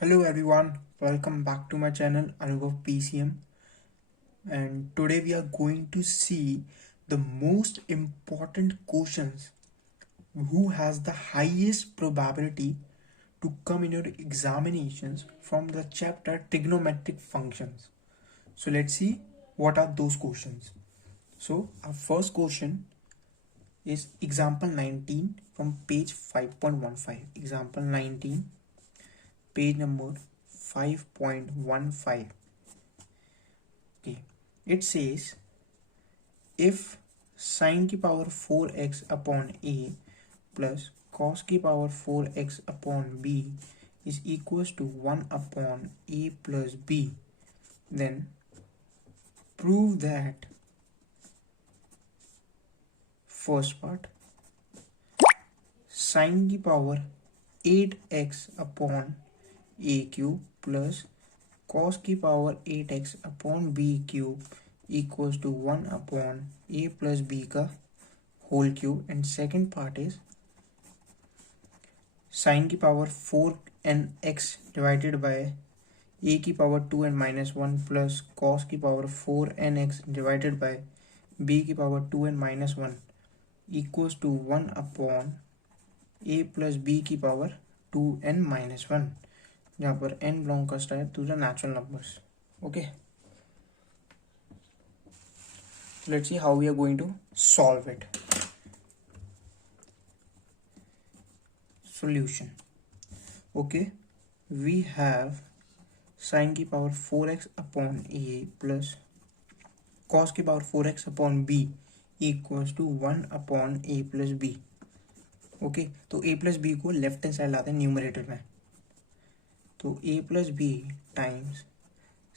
Hello everyone, welcome back to my channel Anubhav PCM, and today we are going to see the most important questions who has the highest probability to come in your examinations from the chapter trigonometric functions. So let's see what are those questions. So our first question is example 19 from page 5.15. Example 19, page number 5.15. Okay, it says if sine की power 4x upon a plus cos की power 4x upon b is equals to 1 upon a plus b, then prove that first part sine की power 8x upon a cube plus cos की power 8x upon b cube equals to 1 upon a plus b का whole cube, and second part is sin की power 4nx divided by a की power 2n minus 1 plus cos की power 4nx divided by b की power 2n minus 1 equals to 1 upon a plus b की power 2n minus 1, जहाँ पर n belong करता है to the natural numbers. Okay, so let's see how we are going to solve it. Solution. Okay, we have sin की power 4x upon a plus cos की power 4x upon b equals to 1 अपॉन a plus b. Okay, तो a plus b को left hand side लाते हैं numerator में, तो a plus b times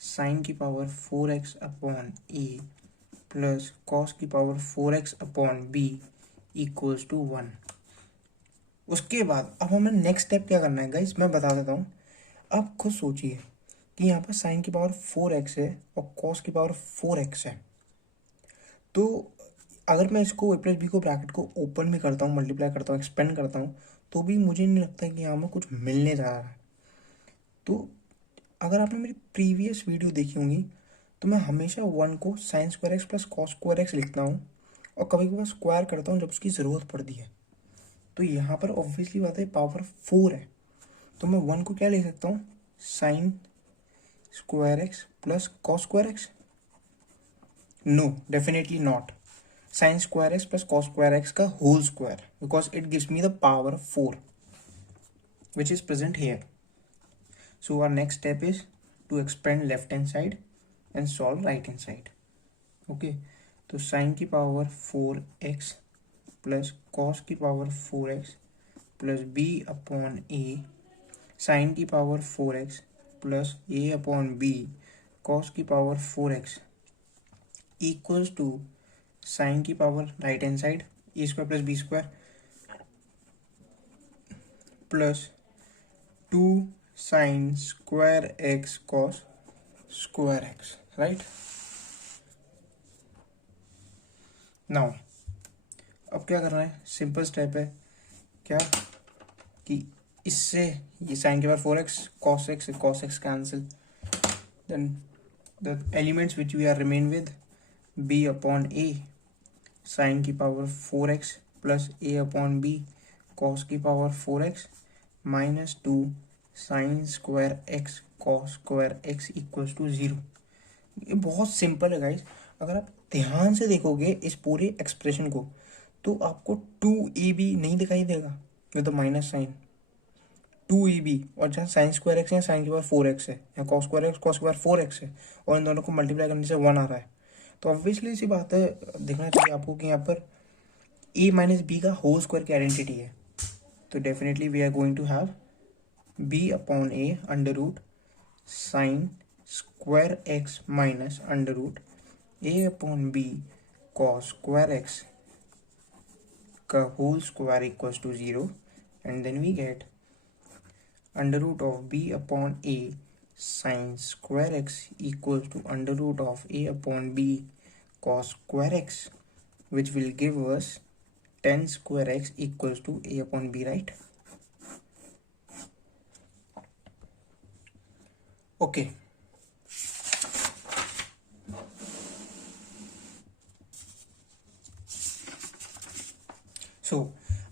sin की power 4x upon a plus cos की power 4x upon b equals to 1. उसके बाद अब हमें नेक्स्ट स्टेप क्या करना है गाइस, मैं बता देता हूँ. अब खुद सोचिए कि यहाँ पर साइन की पावर 4x है और कॉस की पावर 4x है, तो अगर मैं इसको a प्लस बी को ब्रैकेट को ओपन भी करता हूँ, मल्टीप्लाई करता हूँ, एक्सपेंड करता हूँ, तो भी मुझे नहीं लगता है कि यहाँ में कुछ मिलने जा रहा है. तो अगर आपने मेरी प्रीवियस वीडियो देखी होंगी तो मैं हमेशा 1 को sine square x plus cos square x लिखता हूँ और कभी कभी स्क्वायर करता हूँ जब उसकी ज़रूरत पड़ती है. तो यहाँ पर ऑब्वियसली बात है पावर 4 है, तो मैं 1 को क्या लिख सकता हूँ, sine square x plus cos square x. No, definitely not. Sine square x plus cos square x का whole square, because it gives me the power 4 which is present here. So our next step is to expand left hand side and solve right hand side. Okay, तो sine की power 4x plus cos की power 4x plus b upon a, sine की power 4x plus a upon b cos की power 4x equals to sine की power right hand side a square plus b square plus 2 sine square x cos square x. Right, now अब क्या करना है, simple step है क्या कि इससे ये साइन के बाद 4x cos x cancel, then the elements which we are remain with b upon a sine की power 4x plus a upon b cos की power 4x minus 2 sine square x cos square x equals to 0. ये बहुत simple है guys. अगर आप ध्यान से देखोगे इस पूरे एक्सप्रेशन को तो आपको 2ab नहीं दिखाई देगा with the minus sign. 2ab और जहाँ साइन स्क्वायर एक्स है, साइन की पावर 4x है, या कॉस स्क्वायर एक्स कॉस की पावर 4x है, और इन दोनों को मल्टीप्लाई करने से 1 आ रहा है. तो ऑब्वियसली सी बात है, देखना चाहिए आपको कि यहाँ पर a माइनस बी का होल स्क्वायर की आइडेंटिटी है. तो definitely we are going to have b upon a under root sine square x minus under root a upon b cos square x का whole square equals to 0, and then we get under root of b upon a sine square x equals to under root of a upon b cos square x, which will give us 10 square x equals to a upon b, right? Okay,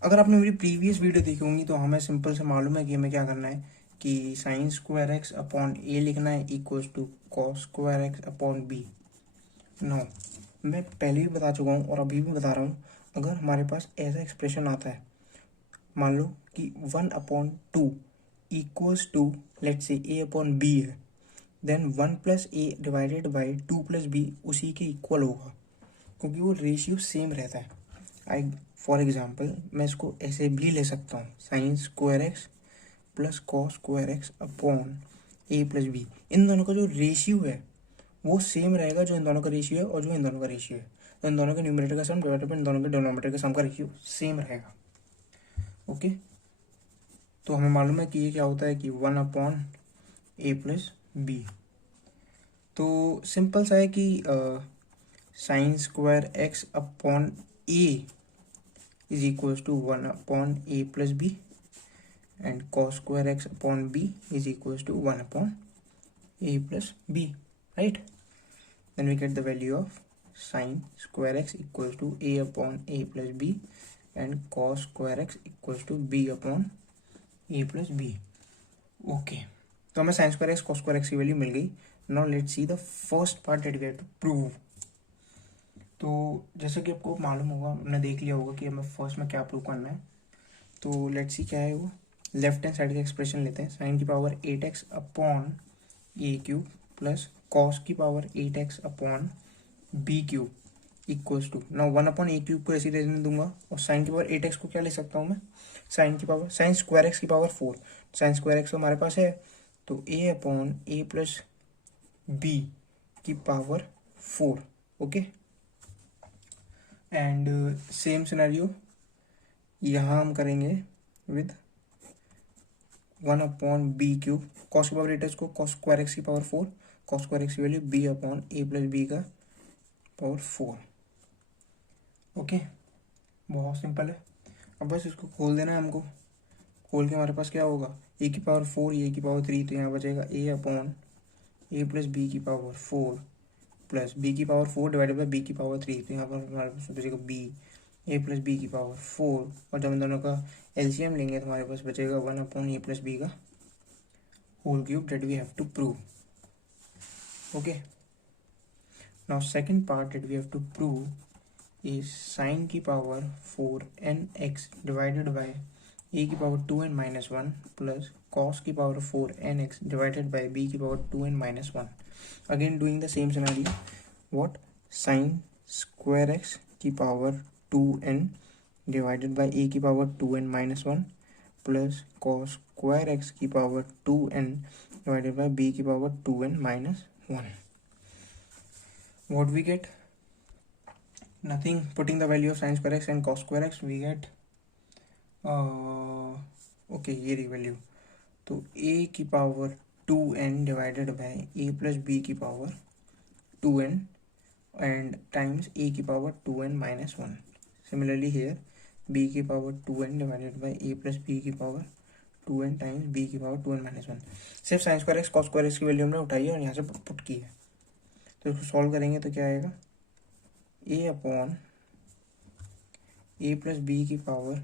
अगर आपने मेरी previous video देखी होंगी तो हमें simple से मालूम है कि हमें क्या करना है कि sine square x upon a लिखना है equals to cos square x upon b. No, मैं पहले भी बता चुका हूँ और अभी भी बता रहा हूँ, अगर हमारे पास ऐसा एक्सप्रेशन आता है, मान लो कि 1/2 equals to let say a upon b है, then 1 + a divided by 2 + b उसी के इक्वल होगा, क्योंकि वो रेशियो सेम रहता है। आई फॉर एग्जाम्पल मैं इसको ऐसे भी ले सकता हूँ, sine square x plus cos square x upon a plus b. इन दोनों का जो रेशियो है वो सेम रहेगा, जो इन दोनों का रेशियो है और जो इन दोनों का रेशियो है, तो इन दोनों के न्यूमरेटर का सम डिवाइडेड बाई इन दोनों के डिनोमिनेटर का सम का रेशियो सेम रहेगा। ओके, तो हमें मालूम है कि ये क्या होता है कि 1/a प्लस बी। तो सिंपल सा है कि sine square x upon A is equals to 1/a plus b and cos square x upon b is equals to 1/a plus b, right? Then we get the value of sin square x equals to a upon a plus b and cos square x equals to b upon a plus b. Okay, तो हमें sin square x cos square x की value मिल गई। Now let's see the first part that we have to prove. तो जैसे कि आपको मालूम होगा, हमने देख लिया होगा कि हमें फर्स्ट में क्या प्रूव करना है। तो लेट्स सी क्या है वो। लेफ्ट हैंड साइड का एक्सप्रेशन लेते हैं, साइन की power 8x upon a cube plus cos की power 8x upon b cube equals to, ना 1/a क्यूब को ऐसे रहने दूंगा और साइन की पावर 8x को क्या ले सकता हूँ मैं, साइन की पावर साइन स्क्वायर एक्स की पावर 4। साइन स्क्वायर एक्स हमारे पास है, तो a upon a plus b की power 4। Okay, and same scenario यहाँ हम करेंगे विद 1/b क्यूब, कॉस की पावर 8x को कॉस स्क्वायर एक्स की पावर 4, कॉस स्क्वायर एक्स की value b upon a plus b का पावर 4। ओके, बहुत सिंपल है। अब बस इसको खोल देना है हमको, खोल के हमारे पास क्या होगा, a की पावर 4 a की पावर 3, तो यहाँ बचेगा a upon a plus b की पावर 4 प्लस बी की पावर 4 डिवाइडेड बाई बी की पावर 3, तो यहाँ पर हमारे पास बचेगा b a प्लस बी की पावर 4, और जब इन दोनों का एलसीएम लेंगे तो हमारे पास बचेगा 1/a प्लस बी का whole cube that we have to prove. Okay, now second part that we have to prove is sin की power 4nx divided by a की power 2n minus 1 plus cos की power 4nx divided by b की power 2n minus 1. Again doing the same scenario. What? sin square x की power 2n divided by a की power 2n minus 1 plus cos square x की power 2n divided by b की power 2n minus 1. What we get? Nothing. Putting the value of sin square x and cos square x, we get okay, ये रही value, तो a की power 2n divided bye a plus b की power 2n and times a की power 2n minus 1. Similarly here b की power 2n divided bye a plus b की power 2n times b की power 2n minus 1. सिर्फ sign square x cos square x की value हमने उठाई है और यहाँ से पुट की है, तो इसको सॉल्व करेंगे तो क्या आएगा, a upon a plus b की power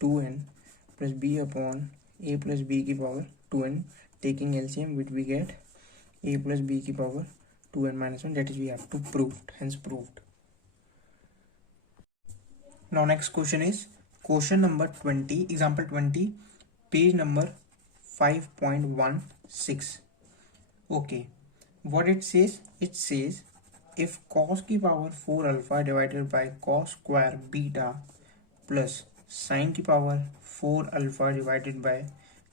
2n plus b upon a plus b की power 2n, taking LCM which we get a plus b की power 2n minus 1, that is we have to prove, hence proved. Now next question is question number 20, example 20, page number 5.16. Okay, what it says, it says if cos की power 4 alpha divided by cos square beta plus sine की power 4 alpha divided by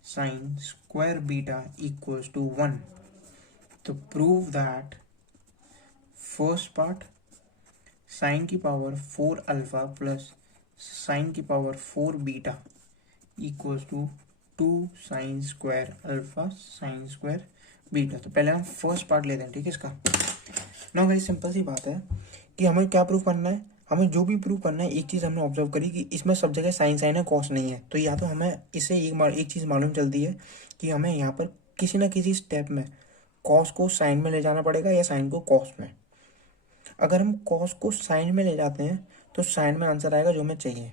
sine square beta equals to 1, तो prove that first part sine की power 4 alpha plus sine की power 4 beta equals to 2 sine square alpha sine square beta. तो पहले हम first part लेते हैं, ठीक है इसका। ना वेरी सिंपल सी बात है कि हमें क्या प्रूव करना है, हमें जो भी प्रूव करना है, एक चीज़ हमने ऑब्जर्व करी कि इसमें सब जगह साइन साइन है, कॉस नहीं है, तो या तो हमें इससे एक चीज़ मालूम चलती है कि हमें यहाँ पर किसी ना किसी स्टेप में कॉस को साइन में ले जाना पड़ेगा या साइन को कॉस में। अगर हम कॉस को साइन में ले जाते हैं तो साइन में आंसर आएगा जो हमें चाहिए,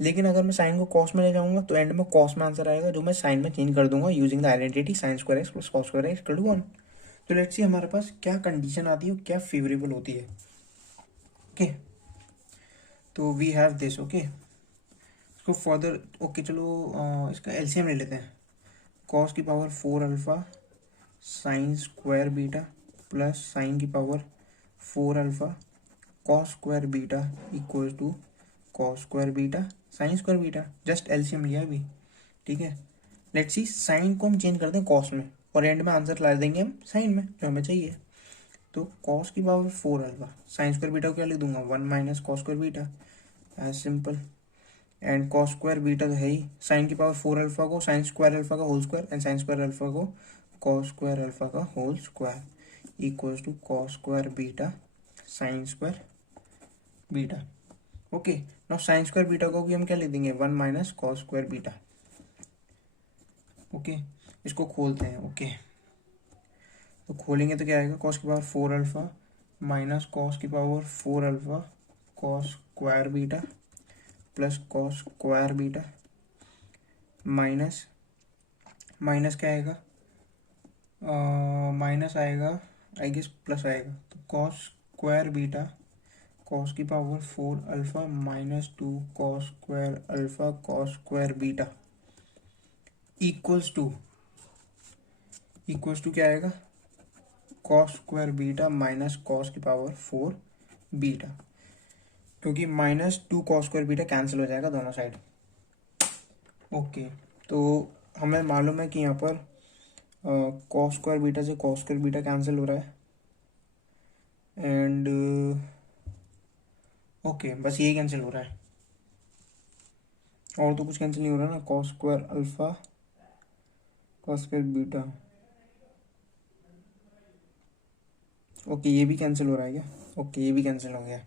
लेकिन अगर मैं साइन को कॉस में ले जाऊंगा तो एंड में कॉस में आंसर आएगा जो मैं साइन में चेंज कर दूंगा using the identity sine square x plus cos square x equal to 1। तो लेट्स सी हमारे पास क्या कंडीशन आती है और क्या फेवरेबल होती है। ओके, तो वी हैव दिस। ओके, इसको फर्दर ओके चलो इसका एलसीएम ले लेते हैं। कॉस की power 4 alpha sine square beta plus sine की power 4 alpha cos square beta equal to cos square beta sine square beta. Just LCM लिया अभी, ठीक है। लेट्स सी साइन को हम चेंज करते हैं कॉस में और एंड में आंसर ला देंगे हम साइन में जो हमें चाहिए। तो कॉस की power 4 alpha sine square beta को क्या लिख दूंगा 1 minus cos square beta, as simple. And cos square beta तो है ही, साइन की पावर 4 अल्फा को साइन स्क्वायर अल्फा का whole square and sine square alpha को कॉस स्क्वायर अल्फा का whole square equals to cos square beta sine square beta. Okay, now sine square beta को भी हम क्या लिख देंगे 1 minus cos square beta. Okay, इसको खोलते हैं। ओके, तो खोलेंगे तो क्या आएगा कॉस की पावर 4 अल्फा माइनस कॉस की power 4 alpha cos square beta plus cos square beta minus minus क्या आएगा माइनस आएगा आई गेस प्लस आएगा, तो कॉस स्क्वायर बीटा कॉस की power 4 alpha minus 2 cos square alpha cos square beta equals to क्या आएगा cos square beta minus cos की power 4 beta, क्योंकि minus 2 cos square beta cancel हो जाएगा दोनों साइड। ओके, तो हमें मालूम है कि यहाँ पर कॉस स्क्वायर बीटा से कॉस स्क्वायर बीटा कैंसिल हो रहा है एंड ओके बस यही कैंसिल हो रहा है और तो कुछ कैंसिल नहीं हो रहा ना। Cos square alpha cos square beta, okay ये भी कैंसिल हो रहा है क्या? ओके ये भी कैंसिल हो गया।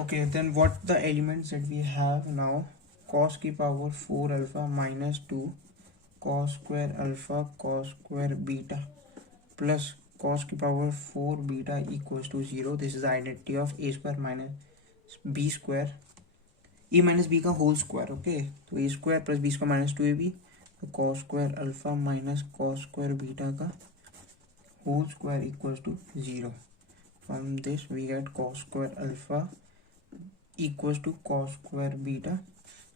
Okay, then what the elements that we have now? Cos की power 4 alpha minus 2 cos square alpha cos square beta plus cos की power 4 beta equals to 0। This is identity of a square minus b square, a minus b का whole square. Okay, तो a square plus b square minus 2ab, तो cos square alpha minus cos square beta का whole square equals to 0। From this we get cos square alpha equals to cos square beta,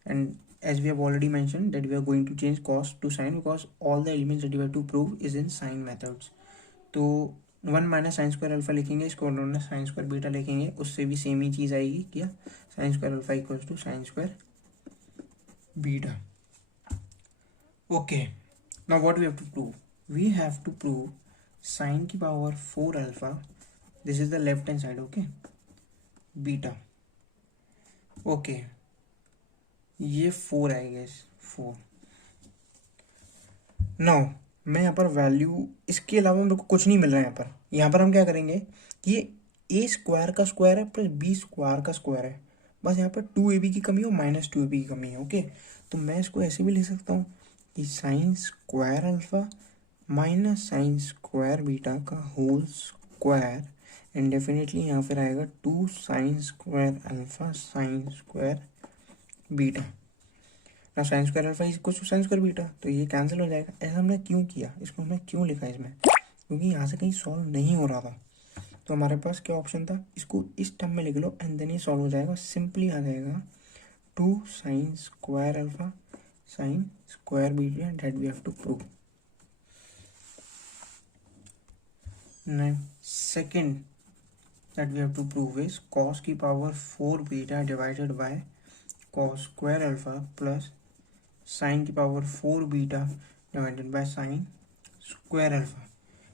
and as we have already mentioned that we are going to change cos to sin because all the elements that we have to prove is in sin methods। तो 1 minus sine square alpha लिखेंगे, इसको उन्होंने sign square beta लिखेंगे, उससे भी same ही चीज़ आएगी क्या sine square alpha equals to sine square beta. Okay, now what we have to prove, we have to prove sine की power 4 alpha, this is the left hand side, okay beta. Okay ये 4 है gas 4। Now मैं यहाँ पर value इसके अलावा मेरे को कुछ नहीं मिल रहा है यहाँ पर हम क्या करेंगे, ये ए स्क्वायर का स्क्वायर है प्लस बी स्क्वायर का स्क्वायर है, बस यहाँ पर 2ab की कमी है और माइनस 2ab की कमी है। ओके, तो मैं इसको ऐसे भी लिख सकता हूँ कि sine square alpha minus sine square beta का होल स्क्वायर एंड डेफिनेटली यहाँ पर आएगा 2 sine square alpha sine square beta. ना sine square alpha is equal to sine square beta, तो ये कैंसिल हो जाएगा। ऐसा हमने क्यों किया, इसको हमने क्यों लिखा इसमें, क्योंकि यहाँ से कहीं सॉल्व नहीं हो रहा था। तो हमारे पास क्या ऑप्शन था, इसको इस टर्म में लिख लो एंड देन ये सॉल्व हो जाएगा। सिंपली आ जाएगा 2 sine square alpha sine square beta that we have to prove. Second that we have to prove is cos की power 4 beta divided by cos square alpha plus sine की power 4 beta divided by sine square alpha.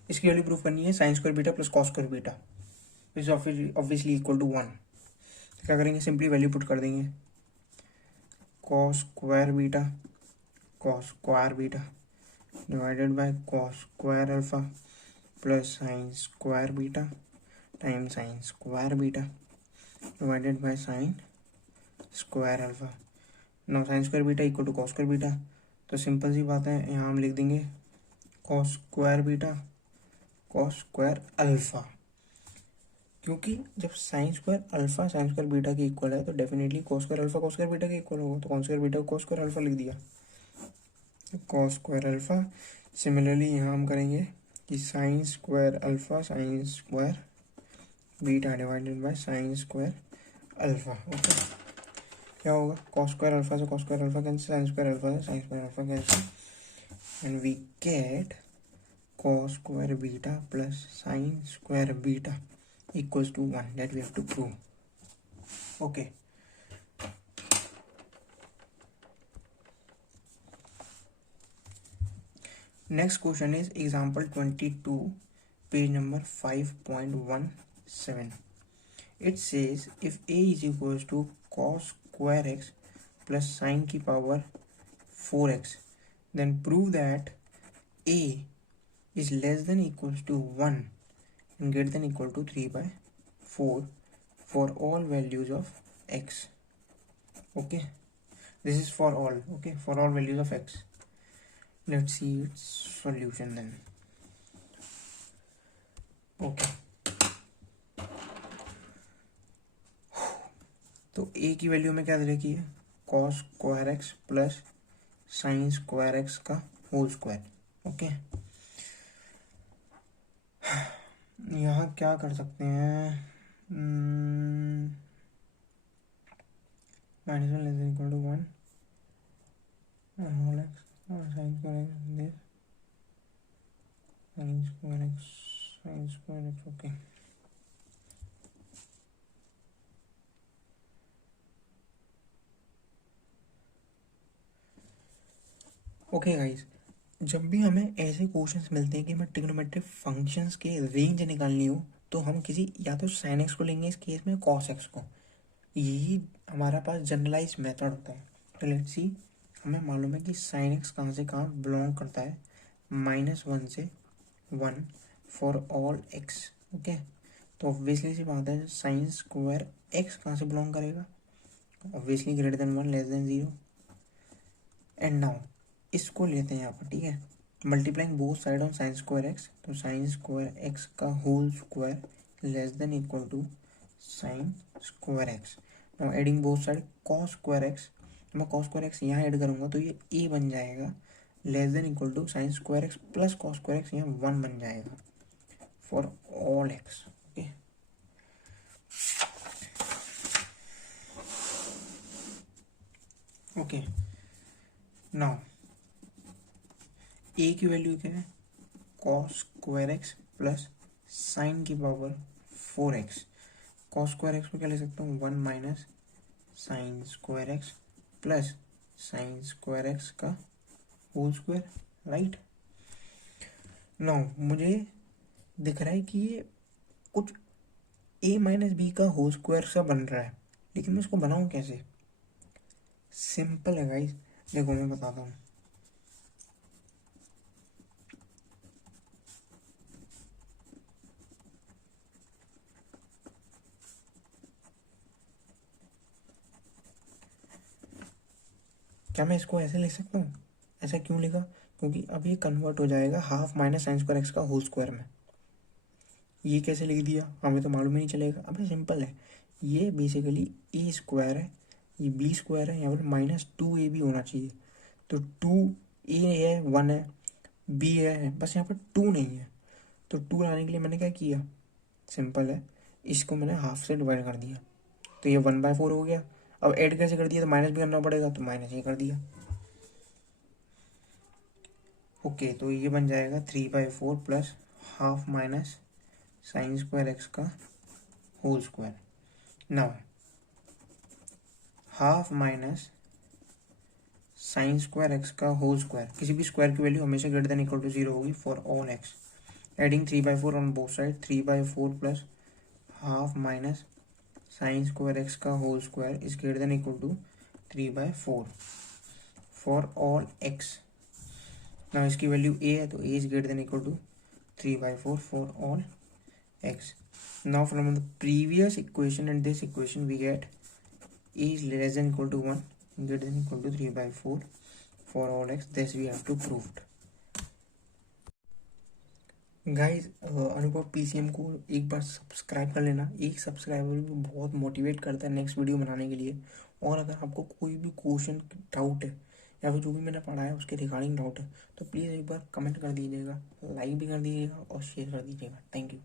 इसकी value prove करनी है sine square beta plus cos square beta is obviously equal to 1। क्या करेंगे, simply value put कर देंगे cos square beta divided by cos square alpha plus sine square beta time sine square beta divided by sine square alpha. Now sine square beta equal to cos square beta, तो simple सी बात है, यहाँ हम लिख देंगे cos square beta cos square alpha, क्योंकि जब sine square alpha sine square beta के इक्वल है तो definitely cos square alpha cos square beta के इक्वल होगा, तो कॉस स्क्वायर बीटा को कॉस स्क्वायर अल्फा लिख दिया, कॉस स्क्वायर अल्फा। सिमिलरली यहाँ हम करेंगे कि sine square alpha sine square beta divided by sine square alpha. Okay, क्या होगा, कॉस स्क्वायर अल्फा से cos square alpha cancel, sine square alpha से sine square alpha cancel, and we get cos square beta plus sin square beta equals to 1, that we have to prove. Okay, next question is example 22, page number 5.17. It says if a is equals to cos square x plus sin की power 4x, then prove that a is less than equals to 1 and greater than equal to 3/4 for all values of x. Okay, this is for all, okay, for all values of x. Let's see its solution then. Okay, तो a की value में क्या दे रखी है, cos square x plus sine square x का whole square. Okay, यहाँ क्या कर सकते हैं, minus one less than equal to 1 whole x sine square x sine square x sine square x. Okay, okay guys, जब भी हमें ऐसे क्वेश्चंस मिलते हैं कि हमें ट्रिग्नोमेट्रिक फंक्शंस के रेंज निकालनी हो तो हम किसी या तो साइन एक्स को लेंगे, इस केस में कॉस एक्स को, यही हमारा पास जनरलाइज मेथड होता है। तो लेट्स सी, हमें मालूम है कि साइन एक्स कहाँ से कहाँ बिलोंग करता है, -1 से 1 फॉर ऑल एक्स। ओके, तो ऑब्वियसली सी बात है, साइन स्क्वायर एक्स कहाँ से बिलोंग करेगा, obviously greater than 1 less than 0। And now इसको लेते हैं यहाँ पर, ठीक है, multiplying both side on sine square x, तो साइन स्क्वायर एक्स का whole square less than equal to sine square x. Now adding both side cos square x, मैं कॉस स्क्वायर एक्स यहाँ ऐड करूँगा तो ये ए बन जाएगा, less than equal to sine square x plus cos square x, यहाँ 1 बन जाएगा for all x. Okay, okay, now a की वैल्यू क्या है, cos square x plus sine की power 4x। Cos square x को क्या ले सकता हूँ, 1 minus sine square x plus sine square x का होल स्क्वायर, राइट। नाउ मुझे दिख रहा है कि ये कुछ a माइनस बी का होल स्क्वायर सा बन रहा है, लेकिन मैं इसको बनाऊँ कैसे, सिंपल है गाइस, देखो मैं बताता हूँ। क्या मैं इसको ऐसे लिख सकता हूँ, ऐसा क्यों लिखा, क्योंकि अब ये कन्वर्ट हो जाएगा half minus sine square x का होल स्क्वायर में। ये कैसे लिख दिया, हमें तो मालूम ही नहीं चलेगा। अब सिंपल है, ये बेसिकली ए स्क्वायर है, ये बी स्क्वायर है, यहाँ पर -2a भी होना चाहिए, तो 2a है 1 है, b है, बस यहाँ पर 2 नहीं है, तो 2 लाने के लिए मैंने क्या किया, सिंपल है, इसको मैंने हाफ से डिवाइड कर दिया, तो ये 1/4 हो गया। अब ऐड कैसे कर दिया, तो माइनस भी करना पड़ेगा, तो माइनस ये कर दिया। ओके, तो ये बन जाएगा 3/4 plus half minus sine square x का whole square. Now half minus sine square x का होल स्क्वायर, किसी भी स्क्वायर की वैल्यू हमेशा ग्रेटर देन इक्वल टू 0 होगी for all x. Adding 3/4 on both side, 3/4 plus half minus sine square x का whole square is greater than equal to 3/4 for all x. Now इसकी value a है, तो a is greater than equal to 3/4 for all x. Now from the previous equation and this equation we get a is less than equal to 1, greater than equal to 3/4 for all x. This we have to prove. Guys अनुभव PCM को एक बार subscribe कर लेना। एक subscriber भी बहुत motivate करता है नेक्स्ट वीडियो बनाने के लिए। और अगर आपको कोई भी क्वेश्चन डाउट है या फिर जो भी मैंने पढ़ा है उसके रिगार्डिंग डाउट है तो प्लीज़ एक बार कमेंट कर दीजिएगा, लाइक भी कर दीजिएगा और शेयर कर दीजिएगा। Thank you.